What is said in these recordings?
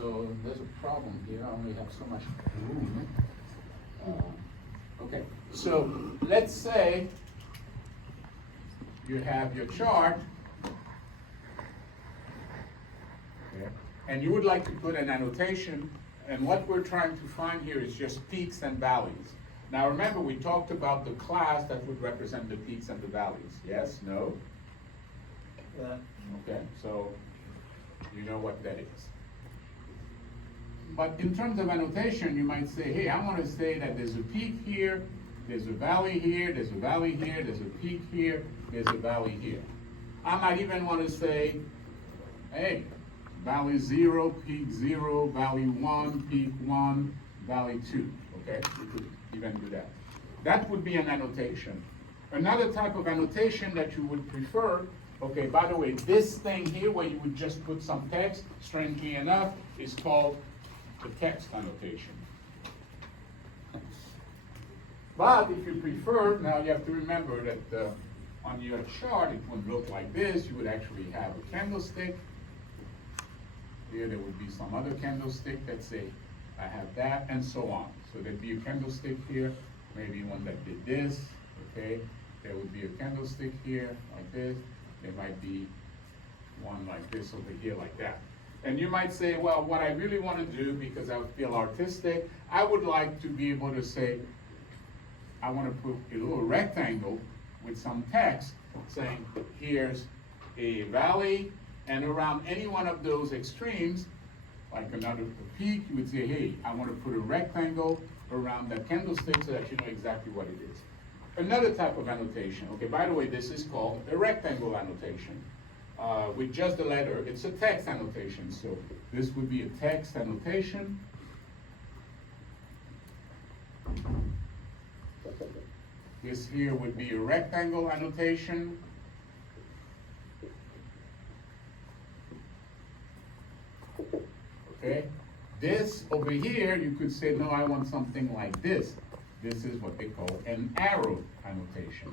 so there's a problem here. I only have so much room. Okay, so let's say you have your chart, okay, and you would like to put an annotation, and what we're trying to find here is just peaks and valleys. Now remember, we talked about the class that would represent the peaks and the valleys. Yes? No? Yeah. Okay, so you know what that is. But in terms of annotation, you might say, hey, I want to say that there's a peak here, there's a valley here, there's a valley here, there's a peak here, there's a valley here. I might even want to say, hey, valley 0, peak 0, valley 1, peak 1, valley 2. Okay, you could even do that. That would be an annotation. Another type of annotation that you would prefer, okay, by the way, this thing here where you would just put some text, strangely enough, is called the text annotation. But if you prefer, now you have to remember that on your chart it would look like this. You would actually have a candlestick. Here there would be some other candlestick that say, I have that, and so on. So there'd be a candlestick here, maybe one that did this, okay? There would be a candlestick here, like this. There might be one like this over here, like that. And you might say, well, what I really want to do, because I feel artistic, I would like to be able to say, I want to put a little rectangle with some text saying, here's a valley, and around any one of those extremes, like another peak, you would say, hey, I want to put a rectangle around that candlestick so that you know exactly what it is. Another type of annotation, okay, by the way, this is called a rectangle annotation. With just the letter, it's a text annotation. So this would be a text annotation. This here would be a rectangle annotation. Okay, this over here, you could say, no, I want something like this. This is what they call an arrow annotation.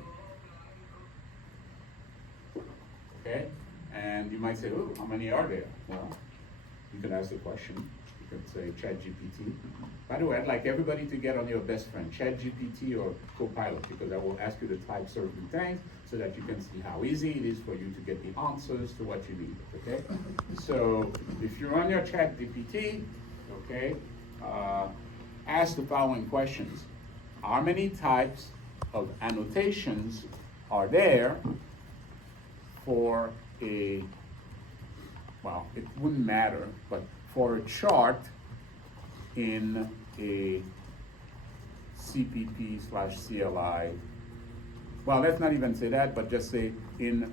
Okay, and you might say, oh, how many are there? Well, you could ask the question. You could say ChatGPT. By the way, I'd like everybody to get on your best friend, ChatGPT or Copilot, because I will ask you to type certain things so that you can see how easy it is for you to get the answers to what you need, okay? So if you're on your ChatGPT, okay, ask the following questions. How many types of annotations are there for a, well, it wouldn't matter, but for a chart in a CPP/CLI, well, let's not even say that, but just say in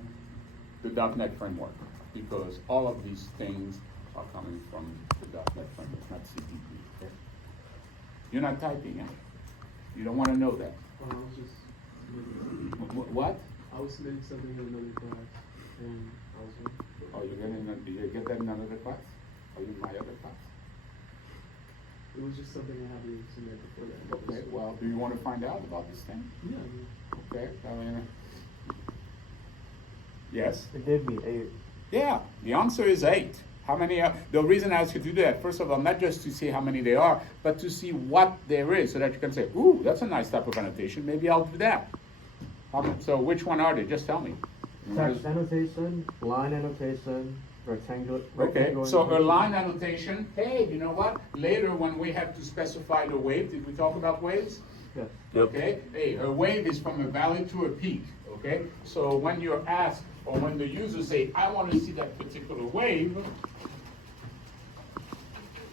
the .NET framework, because all of these things are coming from the .NET framework, not CPP, okay? You're not typing, eh? You don't want to know that. Well, I was just What? I was submitting something in another class, and I was Oh, you get that in another class? Or in my other class? it was just something I had to submit before that. Okay, well, do you want to find out about this thing? Yeah. I mean, Okay, I mean, yes? It gave me 8. Yeah, the answer is 8. How many are, the reason I ask you to do that, first of all, not just to see how many there are, but to see what there is, so that you can say, ooh, that's a nice type of annotation, maybe I'll do that. So which one are they? Just tell me. Text annotation, line annotation, rectangle. Okay, so a line annotation, hey, you know what? Later when we have to specify the wave, did we talk about waves? Yes. Okay, hey, a wave is from a valley to a peak, okay? So when you're asked, or when the users say, I want to see that particular wave,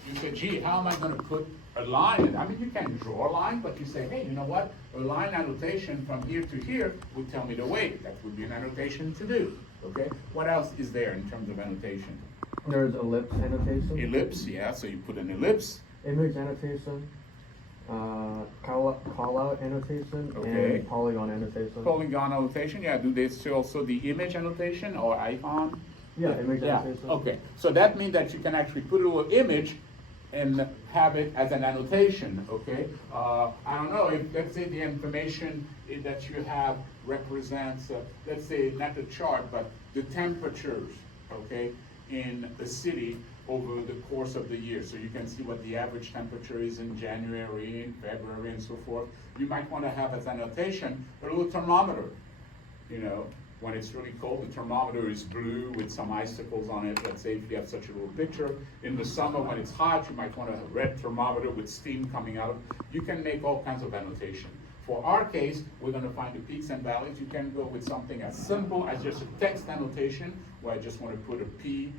you say, gee, how am I going to put a line in? I mean, you can draw a line, but you say, hey, you know what? A line annotation from here to here would tell me the wave. That would be an annotation to do, okay? What else is there in terms of annotation? There's ellipse annotation. Ellipse, yeah, so you put an ellipse. Image annotation. Call out annotation. Okay. And polygon annotation. Polygon annotation, yeah, do they see also the image annotation or icon? Yeah, image Yeah, annotation. okay. So that means that you can actually put a little image and have it as an annotation, okay? I don't know, if let's say the information that you have represents, let's say not the chart, but the temperatures, okay, in the city over the course of the year. So you can see what the average temperature is in January, in February, and so forth. You might want to have as annotation a little thermometer. You know, when it's really cold, the thermometer is blue with some icicles on it. Let's say if you have such a little picture. In the summer, when it's hot, you might want a red thermometer with steam coming out of it. You can make all kinds of annotation. For our case, we're going to find the peaks and valleys. You can go with something as simple as just a text annotation, where I just want to put a P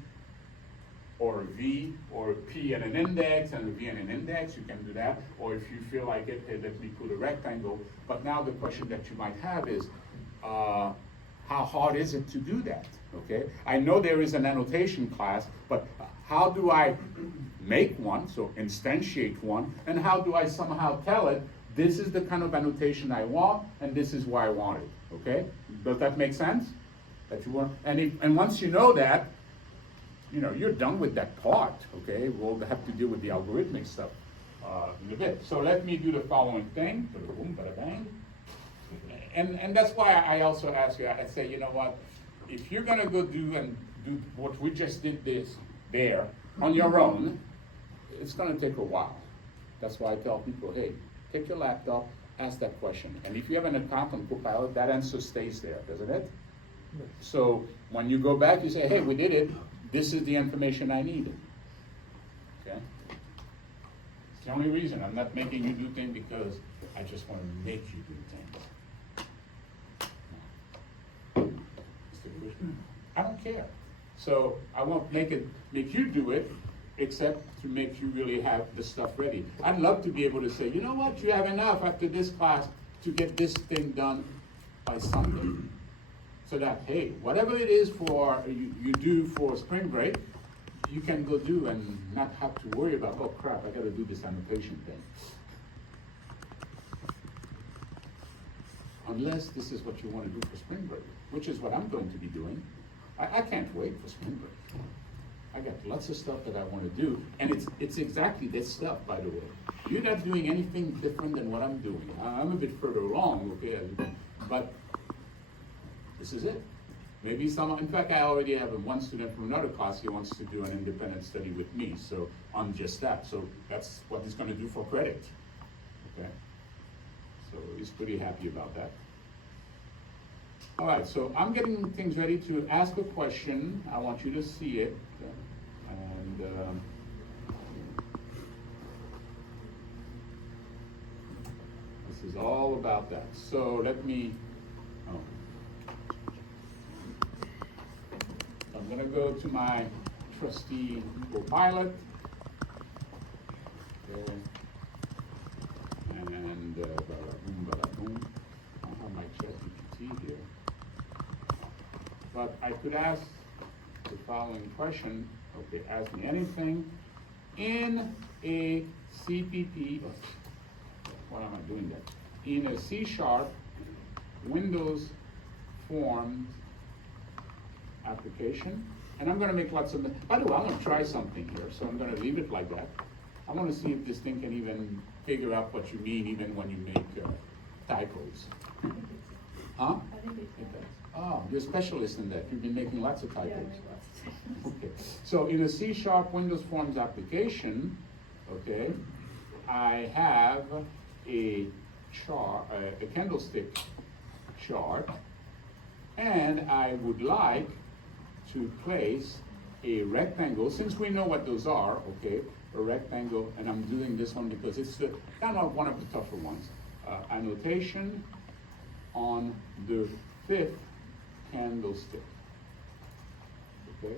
or a V, or a P and an index, and a V and an index. You can do that. Or if you feel like it, hey, let me put a rectangle. But now the question that you might have is, how hard is it to do that? Okay, I know there is an annotation class, but how do I make one, so instantiate one, and how do I somehow tell it, this is the kind of annotation I want, and this is why I want it, okay? Does that make sense? That you want, and once you know that, you know, you're done with that part, okay? We'll have to deal with the algorithmic stuff in a bit. So let me do the following thing, boom, bada bang. And that's why I also ask you, I say, you know what, if you're gonna go do what we just did there on your own, it's gonna take a while. That's why I tell people, hey, take your laptop, ask that question. And if you have an account on Copilot, that answer stays there, doesn't it? So when you go back, you say, hey, we did it. This is the information I needed. Okay? It's the only reason. I'm not making you do things because I just want to make you do things. I don't care. So I won't make you do it, except to make you really have the stuff ready. I'd love to be able to say, you know what, you have enough after this class to get this thing done by Sunday. So that, hey, whatever it is for you do for spring break, you can go do and not have to worry about, oh crap, I gotta do this annotation thing. Unless this is what you want to do for spring break, which is what I'm going to be doing. I can't wait for spring break. I got lots of stuff that I want to do, and it's exactly this stuff, by the way. You're not doing anything different than what I'm doing. I'm a bit further along, okay, but this is it. Maybe in fact, I already have one student from another class, he wants to do an independent study with me, so on just that. So that's what he's going to do for credit, okay? So he's pretty happy about that. All right, so I'm getting things ready to ask a question. I want you to see it. And this is all about that. So let me, I'm gonna go to my trusty Copilot. Okay. And bada boom. I have my ChatGPT here. But I could ask the following question. Okay, ask me anything in a CPP. Why am I doing that? In a C# Windows Forms application, and I'm going to make lots of. By the way, I'm going to try something here, so I'm going to leave it like that. I want to see if this thing can even figure out what you mean, even when you make typos. Huh? I think it can. Oh, you're a specialist in that. You've been making lots of Yeah, I typos. make lots of Okay. So in a C# Windows Forms application, okay, I have a chart, a candlestick chart, and I would like to place a rectangle, since we know what those are, okay, a rectangle, and I'm doing this one because it's kind of one of the tougher ones. Annotation on the 5th candlestick. Okay,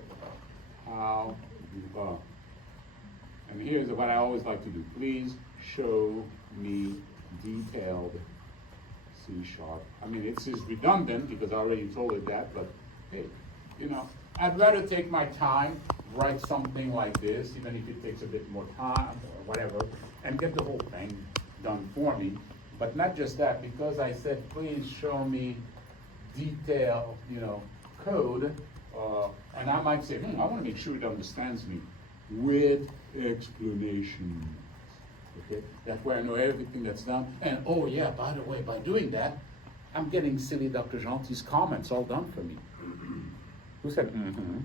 how you are. And here's what I always like to do. Please show me detailed C#. I mean, it's redundant because I already told it that, but hey, you know, I'd rather take my time, write something like this, even if it takes a bit more time or whatever, and get the whole thing done for me. But not just that, because I said, please show me detailed, you know, code, and I might say, I want to make sure it understands me with explanation. Okay, that way I know everything that's done. And oh yeah, by the way, by doing that, I'm getting silly Dr. Gentil's comments all done for me. Who said mm-hmm?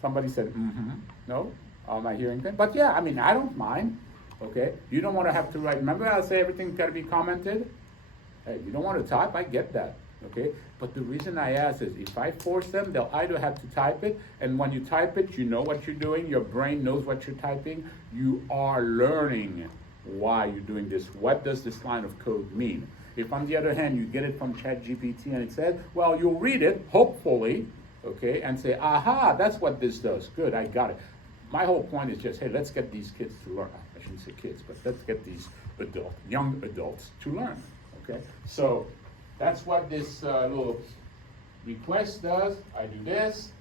Somebody said mm-hmm. No? Am I hearing things? But yeah, I mean, I don't mind, okay? You don't wanna have to write, remember I say everything's gotta be commented? Hey, you don't wanna type, I get that, okay? But the reason I ask is if I force them, they'll either have to type it, and when you type it, you know what you're doing, your brain knows what you're typing, you are learning why you're doing this. What does this line of code mean? If on the other hand, you get it from ChatGPT and it says, well, you'll read it, hopefully, okay, and say, aha, that's what this does. Good, I got it. My whole point is just, hey, let's get these kids to learn. I shouldn't say kids, but let's get these young adults to learn, okay? So that's what this little request does. I do this,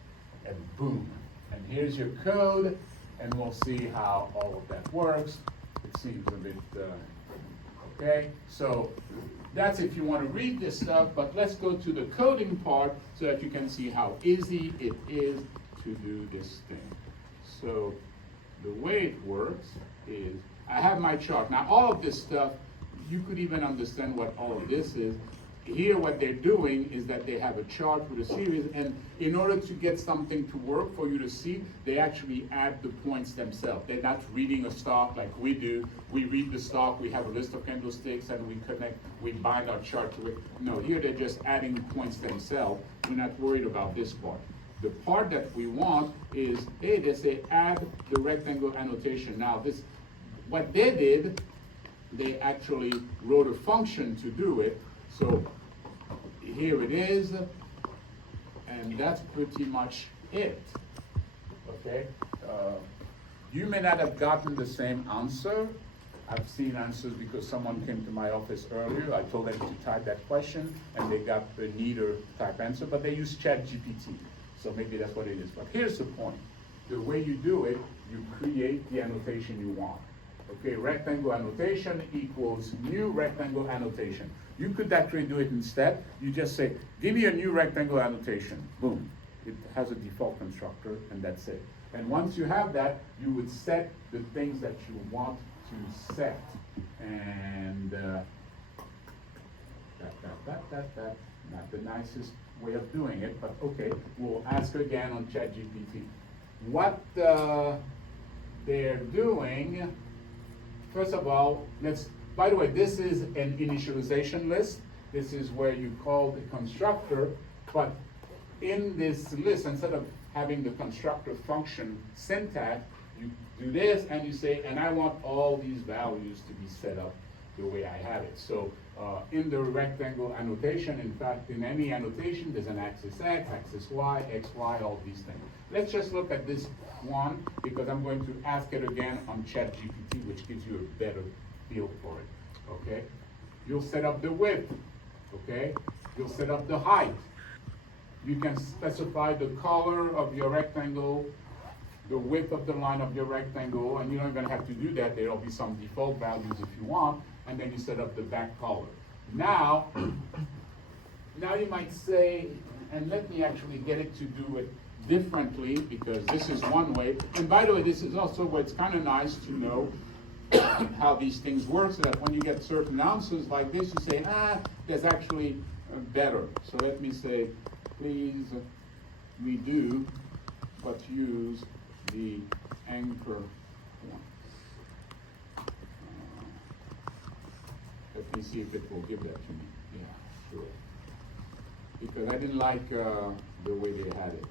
and boom. And here's your code, and we'll see how all of that works. It seems a bit, okay? So that's if you want to read this stuff, but let's go to the coding part so that you can see how easy it is to do this thing. So the way it works is, I have my chart. Now all of this stuff, you could even understand what all of this is. Here what they're doing is that they have a chart with a series, and in order to get something to work for you to see, they actually add the points themselves. They're not reading a stock like we do. We read the stock, we have a list of candlesticks, and we connect, we bind our chart to it. No, here they're just adding points themselves. We're not worried about this part. The part that we want is, hey, they say add the rectangle annotation. Now this, what they did, they actually wrote a function to do it. So here it is, and that's pretty much it, okay? You may not have gotten the same answer. I've seen answers because someone came to my office earlier. I told them to type that question, and they got a neater type answer, but they use ChatGPT. So maybe that's what it is. But here's the point. The way you do it, you create the annotation you want. Okay, rectangle annotation equals new rectangle annotation. You could actually do it instead. You just say, give me a new rectangle annotation. Boom. It has a default constructor, and that's it. And once you have that, you would set the things that you want to set. And not the nicest way of doing it, but okay, we'll ask again on ChatGPT. What they're doing, first of all, by the way, this is an initialization list. This is where you call the constructor, but in this list, instead of having the constructor function syntax, you do this and you say, and I want all these values to be set up the way I have it. So in the rectangle annotation, in fact, in any annotation, there's an axis X, axis Y, X, Y, all these things. Let's just look at this one, because I'm going to ask it again on ChatGPT, which gives you a better feel for it, okay? You'll set up the width, okay? You'll set up the height. You can specify the color of your rectangle, the width of the line of your rectangle, and you don't even have to do that. There'll be some default values if you want, and then you set up the back color. Now you might say, and let me actually get it to do it differently, because this is one way. And by the way, this is also where it's kind of nice to know how these things work, so that when you get certain answers like this, you say, there's actually better. So let me say, please redo, but use the anchor one. Let me see if it will give that to me. Yeah, sure. Because I didn't like the way they had it.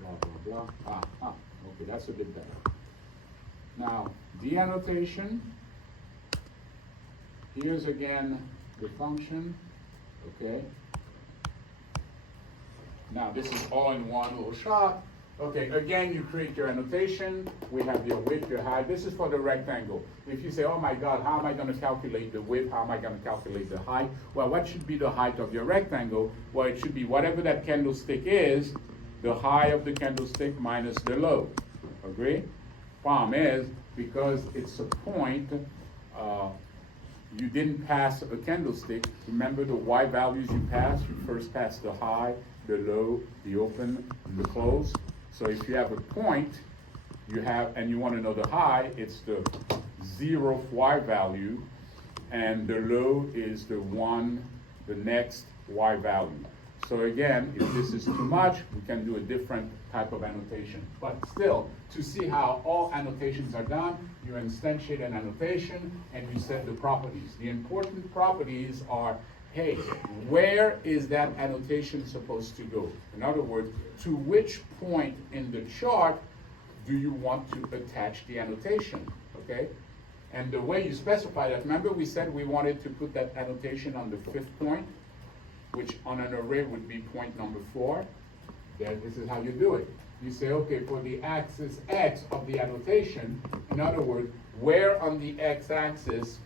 Blah, blah, blah. Okay, that's a bit better. Now, the annotation. Here's again the function, okay? Now, this is all in one little shot. Okay, again, you create your annotation. We have your width, your height. This is for the rectangle. If you say, oh my God, how am I going to calculate the width? How am I going to calculate the height? Well, what should be the height of your rectangle? Well, it should be whatever that candlestick is, the high of the candlestick minus the low. Agree? Problem is, because it's a point, you didn't pass a candlestick. Remember the Y values you pass? You first pass the high, the low, the open, and the close. So if you have a point, and you want to know the high, it's the 0th Y value, and the low is the next Y value. So again, if this is too much, we can do a different type of annotation. But still, to see how all annotations are done, you instantiate an annotation and you set the properties. The important properties are, hey, where is that annotation supposed to go? In other words, to which point in the chart do you want to attach the annotation, okay? And the way you specify that, remember we said we wanted to put that annotation on the 5th point, which on an array would be point number 4. Then this is how you do it. You say, okay, for the axis X of the annotation, in other words, where on the x-axis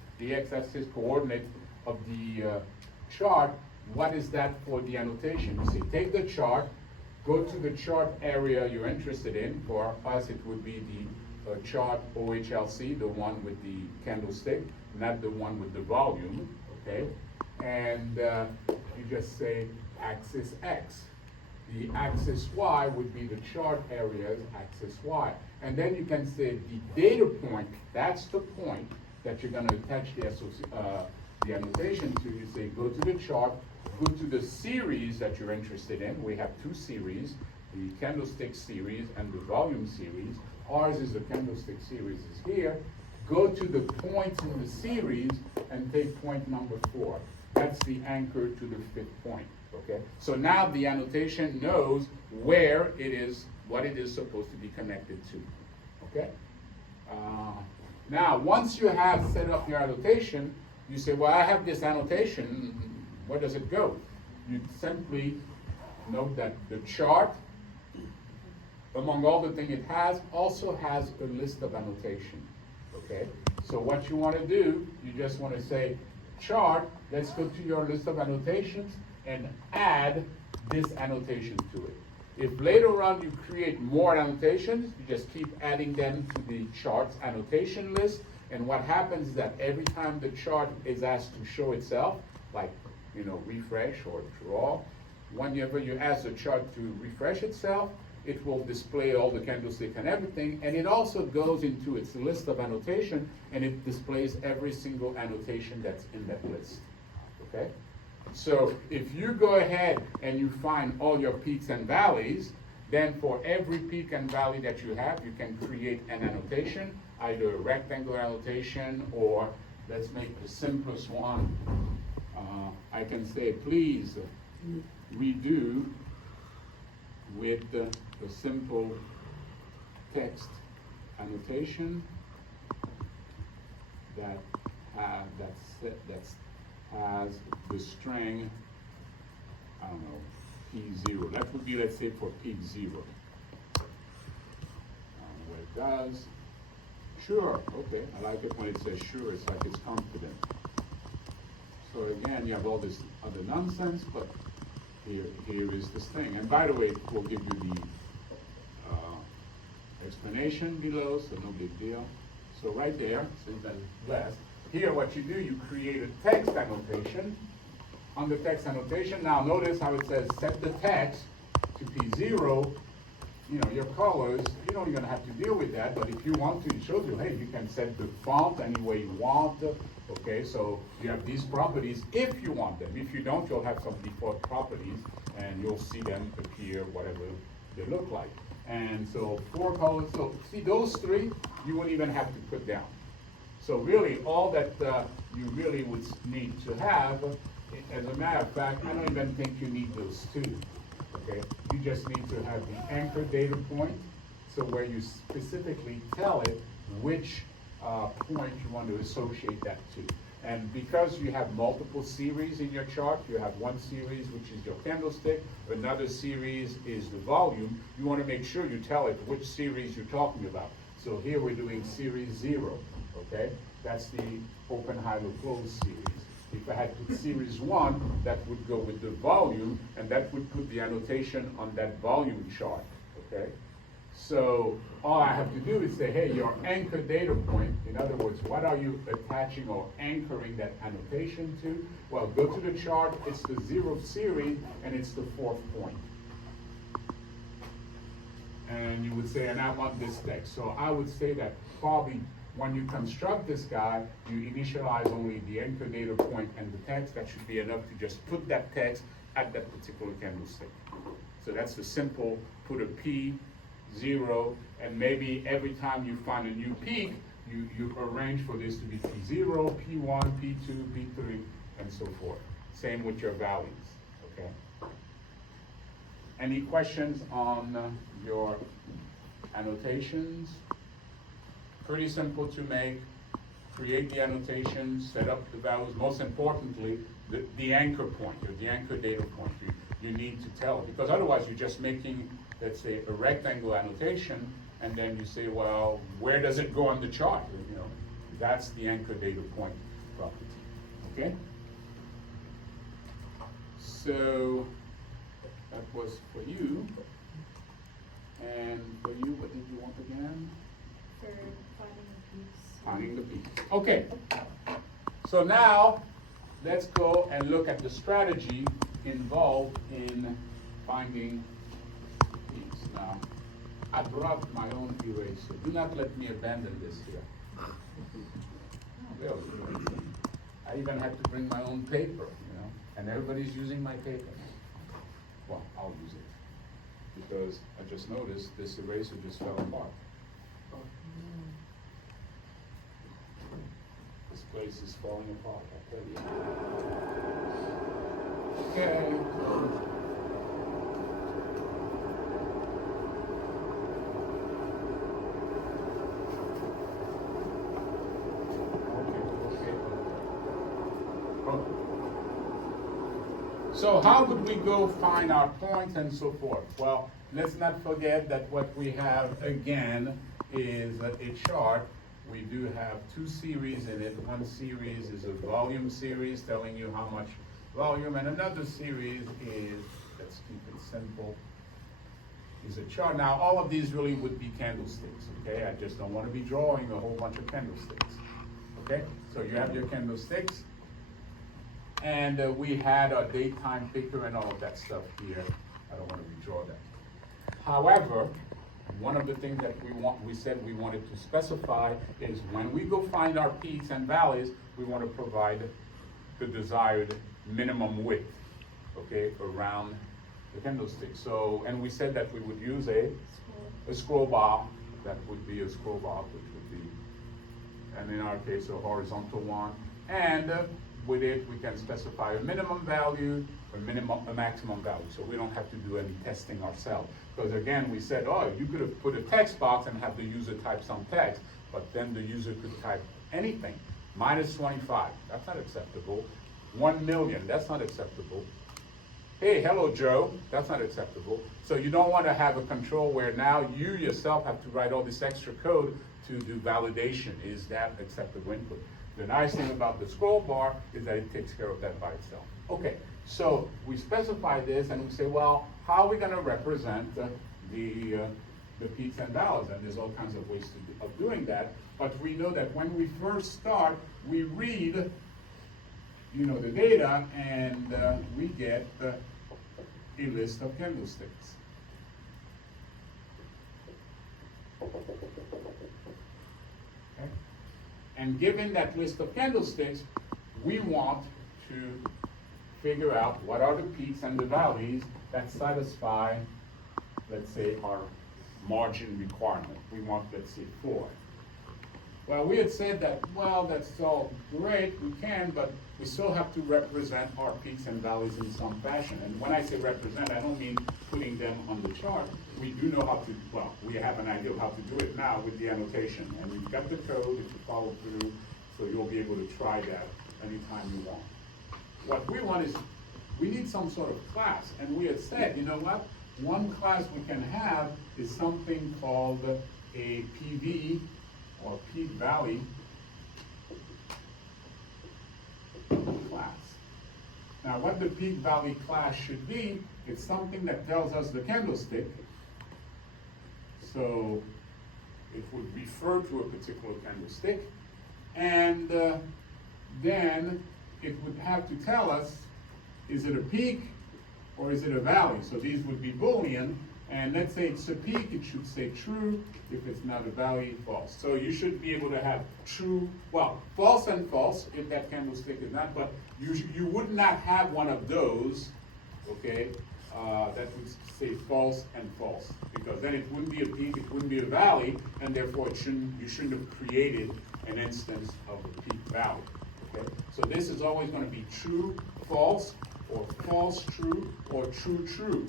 coordinate of the chart, what is that for the annotation? You say, take the chart, go to the chart area you're interested in. For us, it would be the chart OHLC, the one with the candlestick, not the one with the volume, okay? And you just say axis X. The axis Y would be the chart area's axis Y. And then you can say the data point, that's the point that you're going to attach the annotation to. You say go to the chart, go to the series that you're interested in. We have 2 series, the candlestick series and the volume series. Ours is the candlestick series is here. Go to the points in the series and take point number 4. That's the anchor to the 5th point, okay? So now the annotation knows where it is, what it is supposed to be connected to, okay? Now, once you have set up your annotation, you say, well, I have this annotation, where does it go? You simply note that the chart, among all the things it has, also has a list of annotation, okay? So what you want to do, you just want to say, chart, let's go to your list of annotations and add this annotation to it. If later on you create more annotations, you just keep adding them to the chart's annotation list, and what happens is that every time the chart is asked to show itself, like, refresh or draw, whenever you ask the chart to refresh itself, it will display all the candlestick and everything, and it also goes into its list of annotation, and it displays every single annotation that's in that list, okay? So if you go ahead and you find all your peaks and valleys, then for every peak and valley that you have, you can create an annotation, either a rectangular annotation, or let's make the simplest one. I can say, please redo with the simple text annotation that has the string, I don't know, P0. That would be, let's say, for peak 0. What it does. Sure, okay. I like it when it says sure. It's like it's confident. So again, you have all this other nonsense, but here is this thing. And by the way, we'll give you the explanation below, so no big deal. So right there, since that's less, here what you do, you create a text annotation. On the text annotation, now notice how it says set the text to P0. Your colors, you know you're gonna have to deal with that, but if you want to, it shows you, hey, you can set the font any way you want. Okay, so you have these properties if you want them. If you don't, you'll have some default properties and you'll see them appear whatever they look like. And so 4 colors, so see those 3, you wouldn't even have to put down. So really, all that you really would need to have, as a matter of fact, I don't even think you need those 2, okay? You just need to have the anchor data point, so where you specifically tell it which point you want to associate that to. And because you have multiple series in your chart, you have one series which is your candlestick, another series is the volume, you want to make sure you tell it which series you're talking about. So here we're doing series 0, okay? That's the open, high, low, close series. If I had put series 1, that would go with the volume, and that would put the annotation on that volume chart, okay? So all I have to do is say, hey, your anchor data point, in other words, what are you attaching or anchoring that annotation to? Well, go to the chart, it's the 0th series, and it's the 4th point. And you would say, and I want this text. So I would say that probably when you construct this guy, you initialize only the anchor data point and the text. That should be enough to just put that text at that particular candlestick. So that's the simple, put a P, 0, and maybe every time you find a new peak, you arrange for this to be P0, P1, P2, P3, and so forth. Same with your values, okay? Any questions on your annotations? Pretty simple to make. Create the annotation, set up the values. Most importantly, the anchor point, or the anchor data point. You need to tell it, because otherwise you're just making, let's say, a rectangle annotation, and then you say, well, where does it go on the chart? You know, that's the anchor data point property. Okay? So that was for you. And for you, what did you want again? For finding the peaks. Finding the peaks. Okay. So now let's go and look at the strategy involved in finding peaks. Now, I brought my own eraser. Do not let me abandon this here. No, really. I even had to bring my own paper, you know, and everybody's using my paper. Well, I'll use it, because I just noticed this eraser just fell apart. This place is falling apart, I tell you. Okay. So how would we go find our points and so forth? Well, let's not forget that what we have again is a chart. We do have two series in it. One series is a volume series telling you how much volume, and another series is, let's keep it simple, is a chart. Now, all of these really would be candlesticks, okay? I just don't want to be drawing a whole bunch of candlesticks, okay? So you have your candlesticks, and we had our daytime picker and all of that stuff here. I don't want to redraw that. However, one of the things that we said we wanted to specify is when we go find our peaks and valleys, we want to provide the desired minimum width, okay, around the candlestick. So, and we said that we would use a scroll bar. That would be a scroll bar, which would be, and in our case, a horizontal one. And with it, we can specify a minimum value, a maximum value, so we don't have to do any testing ourselves. Because again, we said, oh, you could have put a text box and have the user type some text, but then the user could type anything. Minus 25, that's not acceptable. 1 million, that's not acceptable. Hey, hello, Joe, that's not acceptable. So you don't want to have a control where now you yourself have to write all this extra code to do validation. Is that acceptable input? The nice thing about the scroll bar is that it takes care of that by itself. Okay, so we specify this and we say, well, how are we going to represent the peaks and valleys? And there's all kinds of ways of doing that. But we know that when we first start, we read, you know, the data, and we get a list of candlesticks. Okay. And given that list of candlesticks, we want to figure out what are the peaks and the valleys that satisfy, let's say, our margin requirement. We want, let's say, 4. Well, we had said that, well, that's all great, we can, but we still have to represent our peaks and valleys in some fashion. And when I say represent, I don't mean putting them on the chart. We do know how to, well, we have an idea of how to do it now with the annotation. And we've got the code if you follow through, so you'll be able to try that anytime you want. What we want is, we need some sort of class. And we had said, you know what? One class we can have is something called a PV, or peak valley class. Now, what the peak valley class should be, it's something that tells us the candlestick. So it would refer to a particular candlestick, and then it would have to tell us, is it a peak or is it a valley? So these would be Boolean. And let's say it's a peak, it should say true. If it's not a valley, false. So you should be able to have true, well, false and false if that candlestick is not, but you would not have one of those okay, that would say false and false, because then it wouldn't be a peak, it wouldn't be a valley, and therefore you shouldn't have created an instance of a peak valley, okay? So this is always gonna be true, false, or false, true, or true, true,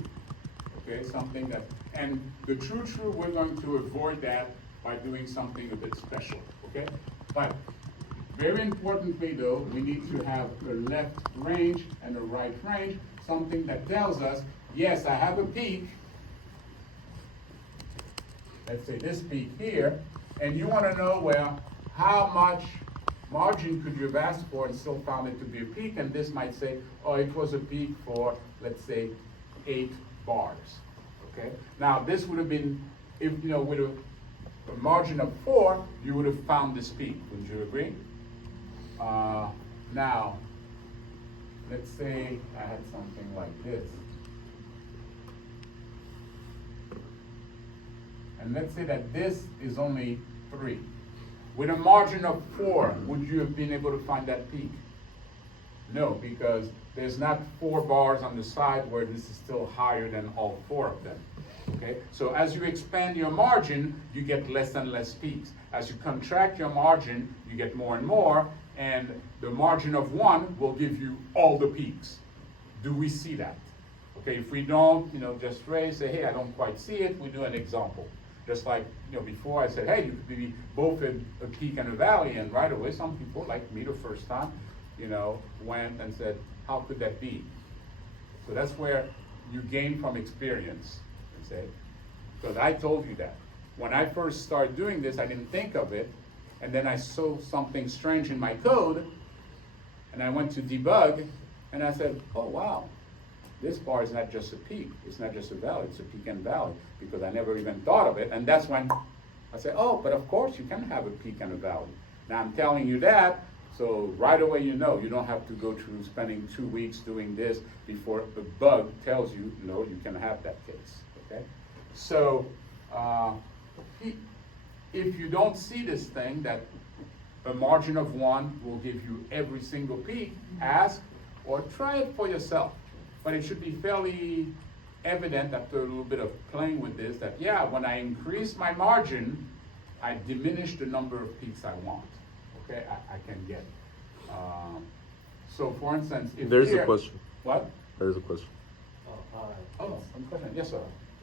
okay? Something that, and the true, true, we're going to avoid that by doing something a bit special, okay? But very importantly though, we need to have a left range and a right range, something that tells us, yes, I have a peak, let's say this peak here, and you want to know, well, how much margin could you have asked for and still found it to be a peak, and this might say, oh, it was a peak for, let's say, 8 bars, okay? Now, this would have been, if, you know, with a margin of 4, you would have found this peak, wouldn't you agree? Now, let's say I had something like this. And let's say that this is only 3. With a margin of 4, would you have been able to find that peak? No, because there's not 4 bars on the side where this is still higher than all 4 of them. Okay? So as you expand your margin, you get less and less peaks. As you contract your margin, you get more and more, and the margin of 1 will give you all the peaks. Do we see that? Okay, if we don't, you know, just raise, say, hey, I don't quite see it, we do an example. Just like, you know, before I said, hey, you could be both in a peak and a valley, and right away some people, like me the first time, you know, went and said, how could that be? So that's where you gain from experience, you say, because I told you that. When I first started doing this, I didn't think of it, and then I saw something strange in my code, and I went to debug, and I said, oh wow, this bar is not just a peak, it's not just a valley, it's a peak and valley, because I never even thought of it, and that's when I said, oh, but of course you can have a peak and a valley. Now I'm telling you that, so right away you know, you don't have to go through spending 2 weeks doing this before a bug tells you, no, you can have that case, okay? So, if you don't see this thing, that a margin of 1 will give you every single peak, ask or try it for yourself. But it should be fairly evident after a little bit of playing with this that, yeah, when I increase my margin, I diminish the number of peaks I want. Okay, I can get. So for instance, if There's here, a question. What? There's a question. Oh, some question. Yes, sir.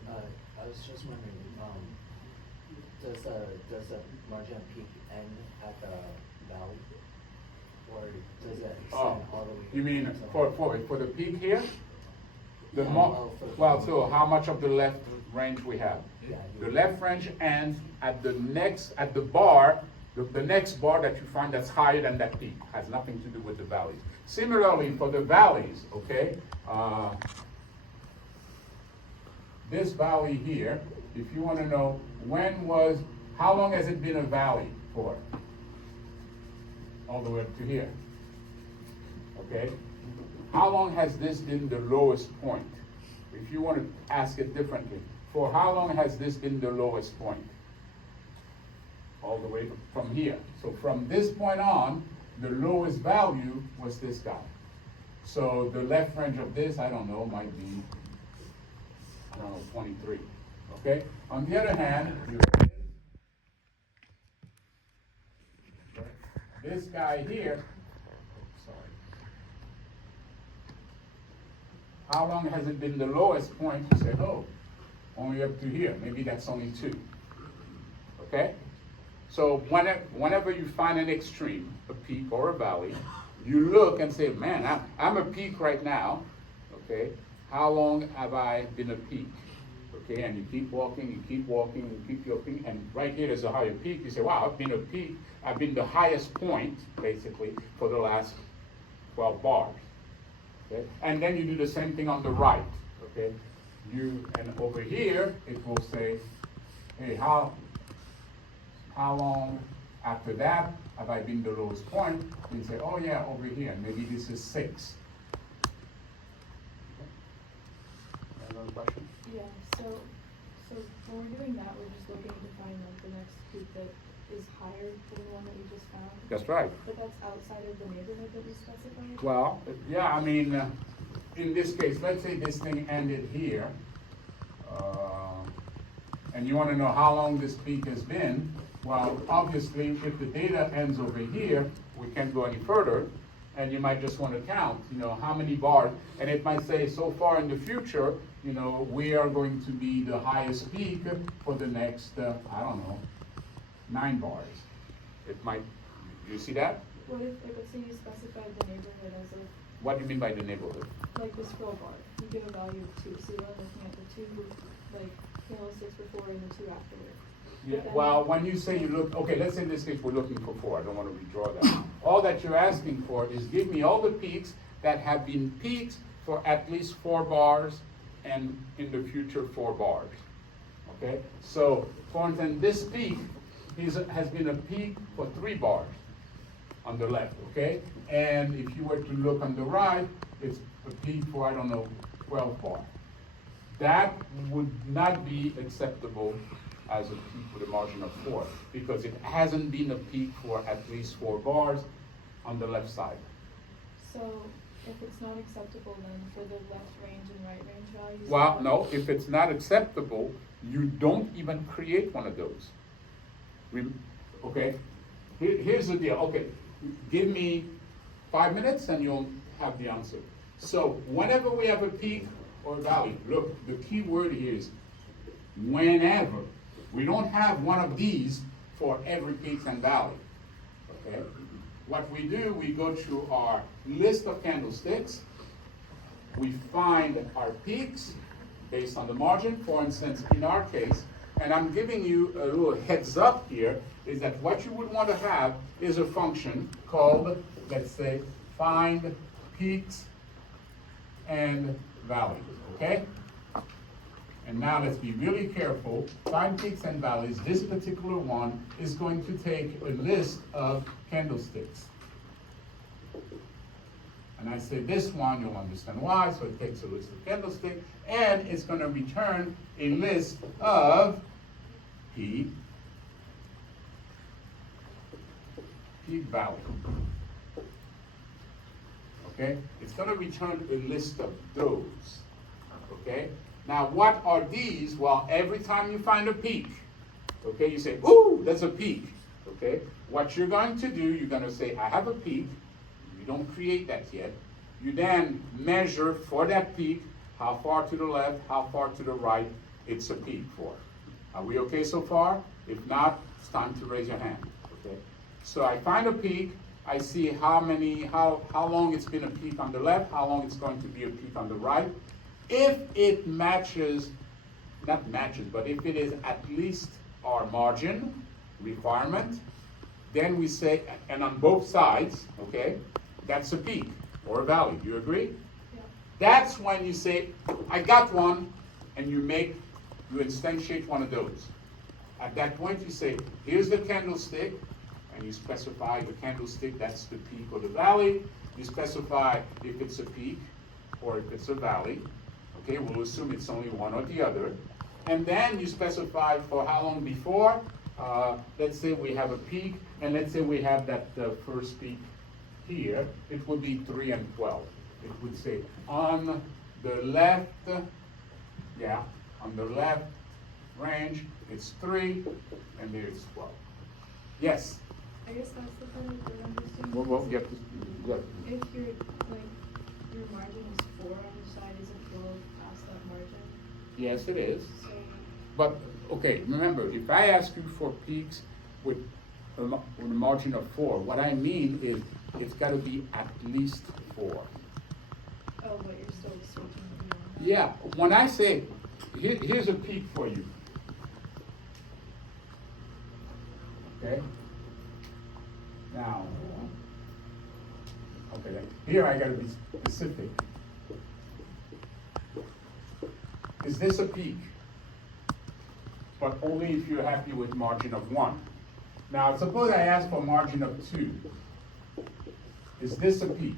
I was just wondering, does the margin peak end at the valley? Or does it extend all the way? You mean to- for the peak here? The Yeah, for the well, peak. so how much of the left range we have? Yeah, The left range ends at the bar, the next bar that you find that's higher than that peak. Has nothing to do with the valleys. Similarly, for the valleys, okay, this valley here, if you want to know how long has it been a valley for? All the way up to here. Okay? How long has this been the lowest point? If you want to ask it differently, for how long has this been the lowest point? All the way from here. So from this point on, the lowest value was this guy. So the left range of this, I don't know, might be, 23. Okay? On the other hand, this guy here, sorry. How long has it been the lowest point? You say, oh, only up to here. Maybe that's only 2. Okay? So whenever you find an extreme, a peak or a valley, you look and say, man, I'm a peak right now. Okay? How long have I been a peak? Okay, and you keep walking, you keep walking, you keep walking, and right here there's a higher peak. You say, wow, I've been a peak. I've been the highest point, basically, for the last 12 bars. Okay? And then you do the same thing on the right. Okay? And over here, it will say, hey, how long after that have I been the lowest point? And you say, oh yeah, over here, maybe this is 6. Another question? Yeah, so when we're doing that, we're just looking to find like the next peak that is higher than the one that we just found. That's right. But that's outside of the neighborhood that we specified? Well, yeah, I mean, in this case, let's say this thing ended here, and you want to know how long this peak has been, well, obviously, if the data ends over here, we can't go any further, and you might just want to count, how many bars, and it might say, so far in the future, we are going to be the highest peak for the next, I don't know, 9 bars. It might, do you see that? What if, let's say you specified the neighborhood as of, What do you mean by the neighborhood? like the scroll bar, you give a value of 2, so you're only looking at the 2, like, candlesticks before and the 2 afterward. Yeah, But then- well, when you say you look, okay, let's say in this case, we're looking for 4, I don't want to redraw that. All that you're asking for is give me all the peaks that have been peaks for at least 4 bars and in the future 4 bars. Okay, so for instance, this peak has been a peak for 3 bars on the left, okay? And if you were to look on the right, it's a peak for, I don't know, 12 bars. That would not be acceptable as a peak with a margin of 4, because it hasn't been a peak for at least 4 bars on the left side. So, if it's not acceptable then for the left range and right range values? Well, no, if it's not acceptable, you don't even create one of those. Okay, here's the deal, okay, give me 5 minutes and you'll have the answer. So, whenever we have a peak or valley, look, the key word here is whenever. We don't have one of these for every peaks and valley, okay? What we do, we go through our list of candlesticks, we find our peaks based on the margin. For instance, in our case, and I'm giving you a little heads up here, is that what you would want to have is a function called, let's say, find peaks and valleys, okay? And now let's be really careful. Find peaks and valleys, this particular one is going to take a list of candlesticks. And I say this one, you'll understand why, so it takes a list of candlesticks, and it's going to return a list of peak value. Okay? It's going to return a list of those. Okay? Now, what are these? Well, every time you find a peak, okay, you say, ooh, that's a peak. Okay? What you're going to do, you're going to say, I have a peak. You don't create that yet. You then measure for that peak how far to the left, how far to the right it's a peak for. Are we okay so far? If not, it's time to raise your hand. Okay? So I find a peak. I see how long it's been a peak on the left, how long it's going to be a peak on the right. If it matches, not matches, but if it is at least our margin requirement, then we say, and on both sides, okay, that's a peak or a valley. Do you agree? Yeah. That's when you say, I got one, and you instantiate one of those. At that point, you say, here's the candlestick, and you specify the candlestick, that's the peak or the valley. You specify if it's a peak or if it's a valley. Okay, we'll assume it's only one or the other. And then you specify for how long before. Let's say we have a peak, and let's say we have that first peak here. It would be 3 and 12. It would say on the left, on the left range, it's 3, and there it's 12. Yes? I guess that's the part that I'm just doing. Well, you have to, If your margin is 4 on the side, is it go past that margin? yes, it is. So, But, okay, remember, if I ask you for peaks with a margin of 4, what I mean is it's got to be at least 4. oh, but you're still switching beyond that? Yeah, when I say, here's a peak for you. Okay? Now, okay, here I got to be specific. Is this a peak? But only if you're happy with margin of 1. Now, suppose I ask for margin of 2. Is this a peak?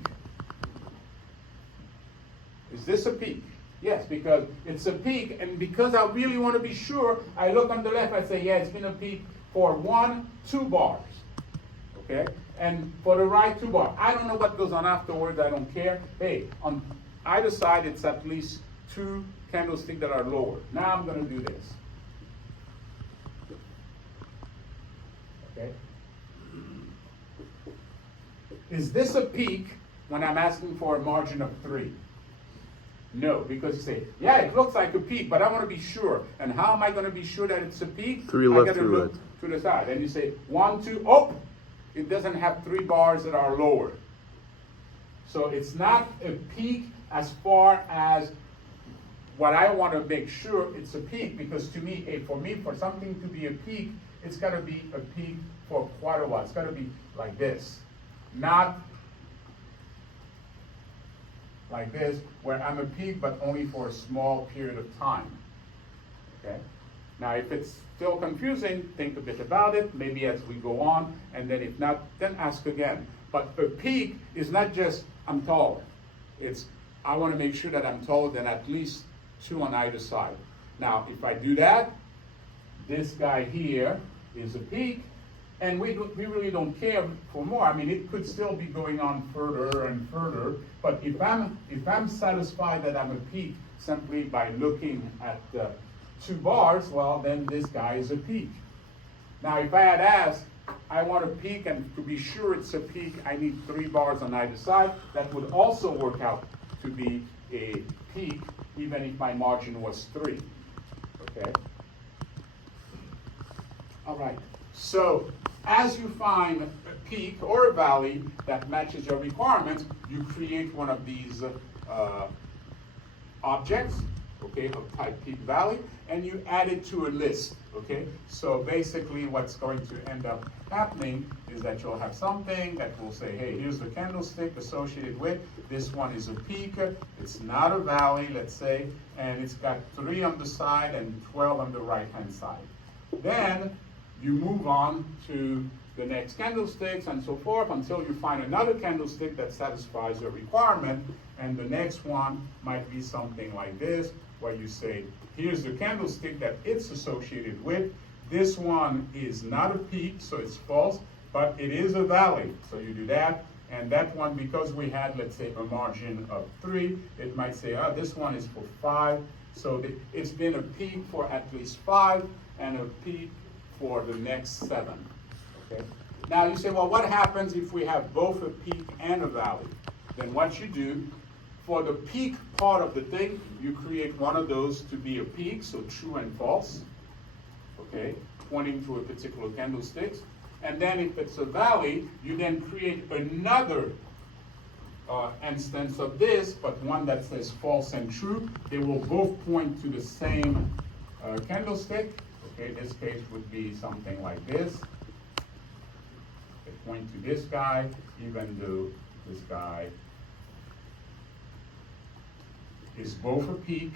Is this a peak? Yes, because it's a peak, and because I really want to be sure, I look on the left, I say, yeah, it's been a peak for 1, 2 bars. Okay? And for the right, 2 bars. I don't know what goes on afterwards, I don't care. Hey, on either side, it's at least 2 candlesticks that are lower. Now I'm gonna do this. Okay? Is this a peak when I'm asking for a margin of 3? No, because you say, yeah, it looks like a peak, but I want to be sure. And how am I going to be sure that it's a peak? 3 I left, gotta 3 look right. to the side. And you say, 1, 2, oh, it doesn't have 3 bars that are lower. So it's not a peak as far as what I want to make sure it's a peak, because to me, for something to be a peak, it's got to be a peak for quite a while. It's got to be like this, not like this, where I'm a peak, but only for a small period of time. Okay? Now, if it's still confusing, think a bit about it, maybe as we go on, and then if not, then ask again. But a peak is not just, I'm taller. It's, I want to make sure that I'm taller than at least 2 on either side. Now, if I do that, this guy here is a peak, and we really don't care for more. I mean, it could still be going on further and further, but if I'm satisfied that I'm a peak simply by looking at the 2 bars, well, then this guy is a peak. Now, if I had asked, I want a peak, and to be sure it's a peak, I need 3 bars on either side, that would also work out to be a peak, even if my margin was 3. Okay? All right. So, as you find a peak or a valley that matches your requirements, you create one of these objects, okay, of type peak valley, and you add it to a list, okay? So basically what's going to end up happening is that you'll have something that will say, hey, here's the candlestick associated with, this one is a peak, it's not a valley, let's say, and it's got 3 on the side and 12 on the right-hand side. Then you move on to the next candlesticks and so forth until you find another candlestick that satisfies your requirement, and the next one might be something like this, where you say, here's the candlestick that it's associated with. This one is not a peak, so it's false, but it is a valley. So you do that, and that one, because we had, let's say, a margin of 3, it might say, oh, this one is for 5. So it's been a peak for at least 5 and a peak for the next 7. Okay? Now you say, well, what happens if we have both a peak and a valley? Then what you do, for the peak part of the thing, you create one of those to be a peak, so true and false, okay, pointing to a particular candlestick. And then if it's a valley, you then create another instance of this, but one that says false and true. They will both point to the same candlestick. Okay, this case would be something like this. They point to this guy, even though this guy is both a peak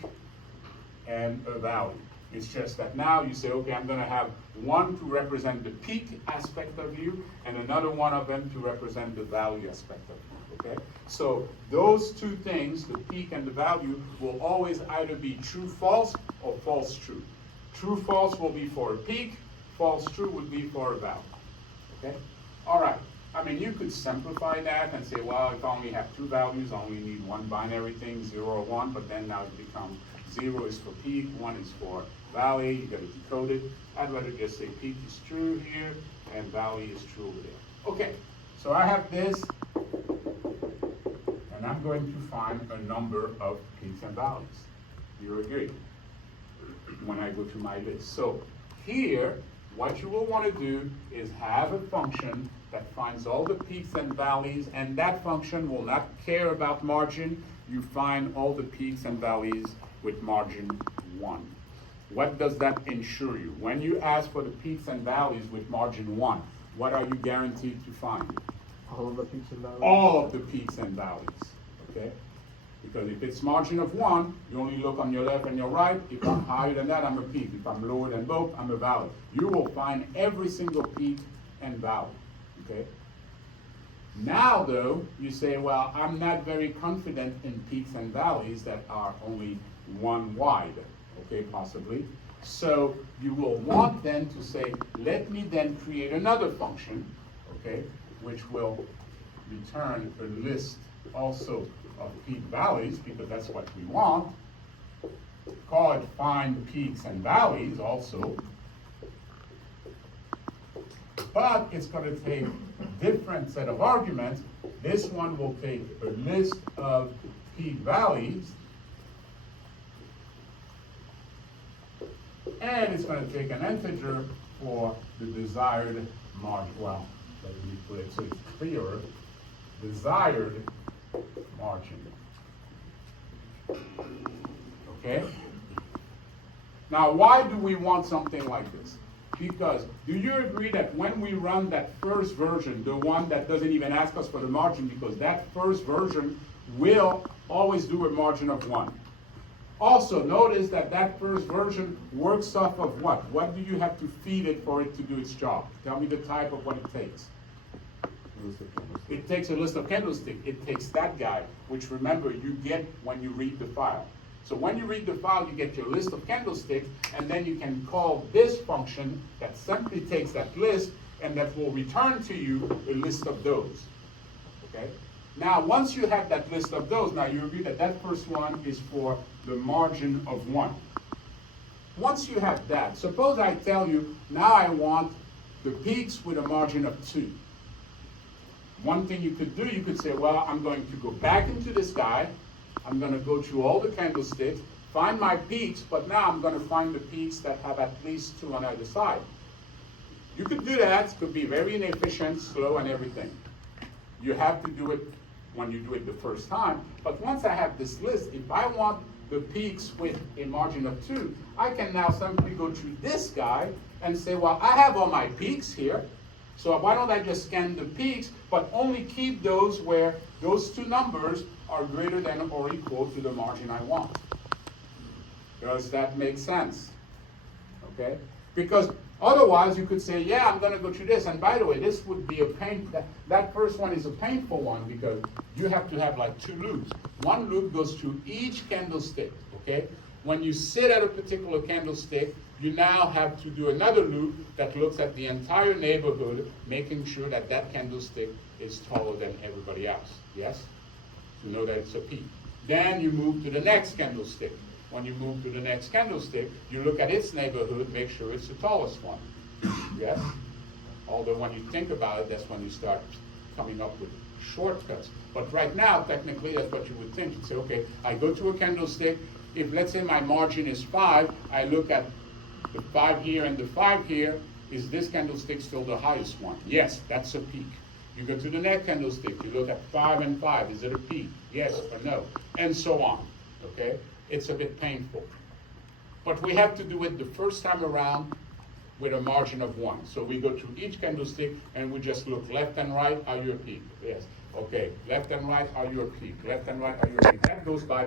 and a valley. It's just that now you say, okay, I'm going to have one to represent the peak aspect of you and another one of them to represent the value aspect of you, okay? So those 2 things, the peak and the value, will always either be true, false, or false, true. True, false will be for a peak, false, true would be for a value, okay? All right. I mean, you could simplify that and say, well, if I only have 2 values, I only need one binary thing, 0 or 1, but then now it becomes 0 is for peak, 1 is for valley, you gotta decode it. I'd rather just say peak is true here and valley is true over there. Okay, so I have this, and I'm going to find a number of peaks and valleys. You agree? When I go to my list. So here, what you will want to do is have a function that finds all the peaks and valleys, and that function will not care about margin. You find all the peaks and valleys with margin 1. What does that ensure you? When you ask for the peaks and valleys with margin 1, what are you guaranteed to find? All of the peaks and valleys? All of the peaks and valleys, okay? Because if it's margin of 1, you only look on your left and your right. If I'm higher than that, I'm a peak. If I'm lower than both, I'm a valley. You will find every single peak and valley, okay? Now, though, you say, well, I'm not very confident in peaks and valleys that are only 1 wide, okay, possibly. So you will want then to say, let me then create another function, okay, which will return a list also of peak valleys, because that's what we want. Call it find peaks and valleys also. But it's going to take a different set of arguments. This one will take a list of peak valleys, and it's going to take an integer for the desired margin. Well, let me put it so it's clearer. Desired margin. Okay? Now, why do we want something like this? Because do you agree that when we run that first version, the one that doesn't even ask us for the margin, because that first version will always do a margin of 1. Also, notice that that first version works off of what? What do you have to feed it for it to do its job? Tell me the type of what it takes. It takes a list of candlesticks. It takes that guy, which remember you get when you read the file. So when you read the file, you get your list of candlesticks, and then you can call this function that simply takes that list, and that will return to you a list of those. Okay? Now, once you have that list of those, now you agree that that first one is for the margin of 1. Once you have that, suppose I tell you, now I want the peaks with a margin of 2. One thing you could do, you could say, well, I'm going to go back into this guy, I'm going to go through all the candlesticks, find my peaks, but now I'm going to find the peaks that have at least 2 on either side. You could do that. It could be very inefficient, slow, and everything. You have to do it when you do it the first time. But once I have this list, if I want the peaks with a margin of 2, I can now simply go through this guy and say, well, I have all my peaks here, so why don't I just scan the peaks, but only keep those where those 2 numbers are greater than or equal to the margin I want. Does that make sense? Okay? Because otherwise you could say, yeah, I'm going to go through this. And by the way, this would be a pain. That first one is a painful one because you have to have like 2 loops. One loop goes through each candlestick. Okay? When you sit at a particular candlestick, you now have to do another loop that looks at the entire neighborhood, making sure that that candlestick is taller than everybody else. Yes? To know that it's a peak. Then you move to the next candlestick. When you move to the next candlestick, you look at its neighborhood, make sure it's the tallest one. Yes? Although when you think about it, that's when you start coming up with shortcuts. But right now, technically, that's what you would think. You'd say, okay, I go to a candlestick. If, let's say, my margin is 5, I look at the 5 here and the 5 here. Is this candlestick still the highest one? Yes, that's a peak. You go to the next candlestick, you look at 5 and 5, is it a peak? Yes or no? And so on, okay? It's a bit painful. But we have to do it the first time around with a margin of 1. So we go through each candlestick and we just look left and right, are you a peak? Yes. Okay, left and right, are you a peak? Left and right, are you a peak? That goes by